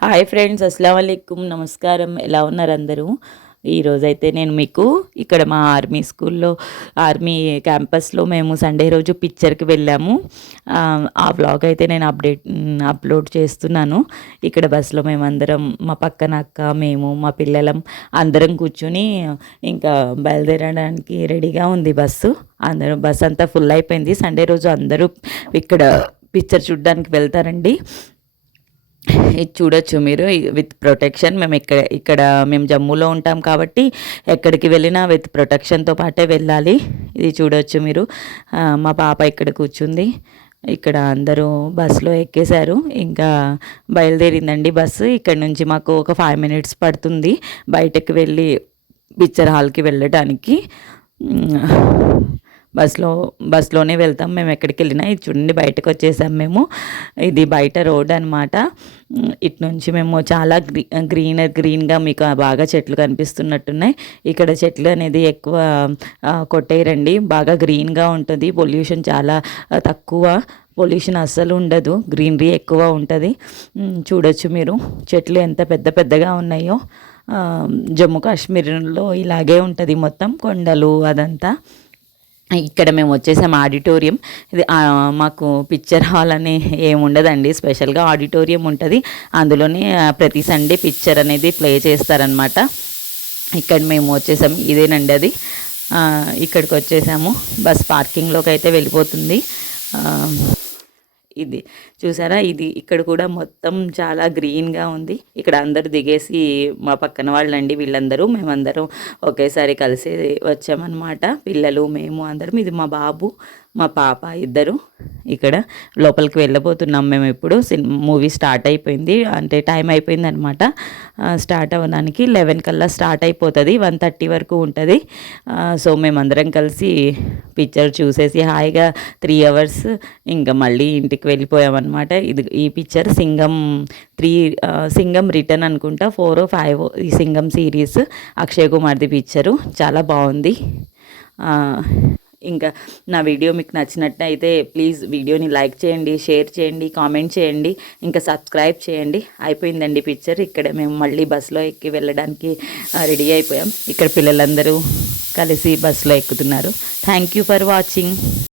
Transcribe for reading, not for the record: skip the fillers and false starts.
Hi friends, అస్సలం వాలేకుమ్, నమస్కారం. ఎలా ఉన్నారు అందరూ? ఈరోజైతే నేను మీకు ఇక్కడ మా ఆర్మీ స్కూల్లో ఆర్మీ క్యాంపస్లో మేము సండే రోజు పిక్చర్కి వెళ్ళాము. ఆ వ్లాగ్ అయితే నేను అప్లోడ్ చేస్తున్నాను. ఇక్కడ బస్సులో మేమందరం, మా పక్కన అక్క, మేము, మా పిల్లలం అందరం కూర్చుని ఇంకా బయలుదేరడానికి రెడీగా ఉంది బస్సు. అందరం బస్ అంతా ఫుల్ అయిపోయింది. సండే రోజు అందరూ ఇక్కడ పిక్చర్ చూడడానికి వెళ్తారండి. ఇది చూడొచ్చు మీరు, విత్ ప్రొటెక్షన్. మేము ఇక్కడ మేము జమ్మూలో ఉంటాం కాబట్టి ఎక్కడికి వెళ్ళినా విత్ ప్రొటెక్షన్తో పాటే వెళ్ళాలి. ఇది చూడొచ్చు మీరు. మా పాప ఇక్కడ కూర్చుంది. ఇక్కడ అందరూ బస్సులో ఎక్కేశారు. ఇంకా బయలుదేరిందండి బస్సు. ఇక్కడ నుంచి మాకు ఒక 5 minutes పడుతుంది బయటకు వెళ్ళి పిక్చర్ హాల్కి వెళ్ళడానికి. బస్లోనే వెళ్తాం మేము ఎక్కడికి వెళ్ళినా. ఇది చూడండి, బయటకు వచ్చేసాం మేము. ఇది బయట రోడ్ అనమాట. ఇటు నుంచి మేము చాలా గ్రీన్గా మీకు బాగా చెట్లు కనిపిస్తున్నట్టున్నాయి. ఇక్కడ చెట్లు అనేది ఎక్కువ కొట్టేయరండి, బాగా గ్రీన్గా ఉంటుంది. పొల్యూషన్ చాలా తక్కువ, పొల్యూషన్ అస్సలు ఉండదు, గ్రీనరీ ఎక్కువ ఉంటుంది. చూడొచ్చు మీరు చెట్లు ఎంత పెద్ద పెద్దగా ఉన్నాయో. జమ్మూ కాశ్మీర్లో ఇలాగే ఉంటుంది, మొత్తం కొండలు అదంతా. ఇక్కడ మేము వచ్చేసాం ఆడిటోరియం. ఇది మాకు పిక్చర్ హాల్ అని ఏముండదండి, స్పెషల్గా ఆడిటోరియం ఉంటుంది. అందులోనే ప్రతి సండే పిక్చర్ అనేది ప్లే చేస్తారనమాట. ఇక్కడ మేము వచ్చేసాము, ఇదేనండి అది. ఇక్కడికి వచ్చేసాము. బస్ పార్కింగ్లోకి అయితే వెళ్ళిపోతుంది. ఇది చూసారా, ఇది ఇక్కడ కూడా మొత్తం చాలా గ్రీన్గా ఉంది. ఇక్కడ అందరూ దిగేసి, మా పక్కన వాళ్ళండి వీళ్ళందరూ, మేమందరం ఒకేసారి కలిసి వచ్చామన్నమాట. పిల్లలు, మేము అందరం. ఇది మా బాబు, మా పాప ఇద్దరు. ఇక్కడ లోపలికి వెళ్ళబోతున్నాం మేము. ఇప్పుడు మూవీ స్టార్ట్ అయిపోయింది, అంటే టైం అయిపోయింది అనమాట. స్టార్ట్ అవ్వడానికి 11 కల్లా స్టార్ట్ అయిపోతుంది, 1:30 వరకు ఉంటుంది. సో మేమందరం కలిసి పిక్చర్ చూసేసి హాయిగా 3 hours ఇంకా మళ్ళీ ఇంటికి వెళ్ళిపోయామన్నమాట. ఈ పిక్చర్ సింగం రిటర్న్ అనుకుంటా, 4 or 5 ఈ సింగం సిరీస్, అక్షయ్ కుమార్ది పిక్చరు. చాలా బాగుంది. ఇంకా నా వీడియో మీకు నచ్చినట్టయితే ప్లీజ్ వీడియోని లైక్ చేయండి, షేర్ చేయండి, కామెంట్ చేయండి, ఇంకా సబ్స్క్రైబ్ చేయండి. అయిపోయిందండి పిక్చర్. ఇక్కడ మేము మళ్ళీ బస్సులో ఎక్కి వెళ్ళడానికి రెడీ అయిపోయాం. ఇక్కడ పిల్లలందరూ కలిసి బస్సులో ఎక్కుతున్నారు. Thank you for watching.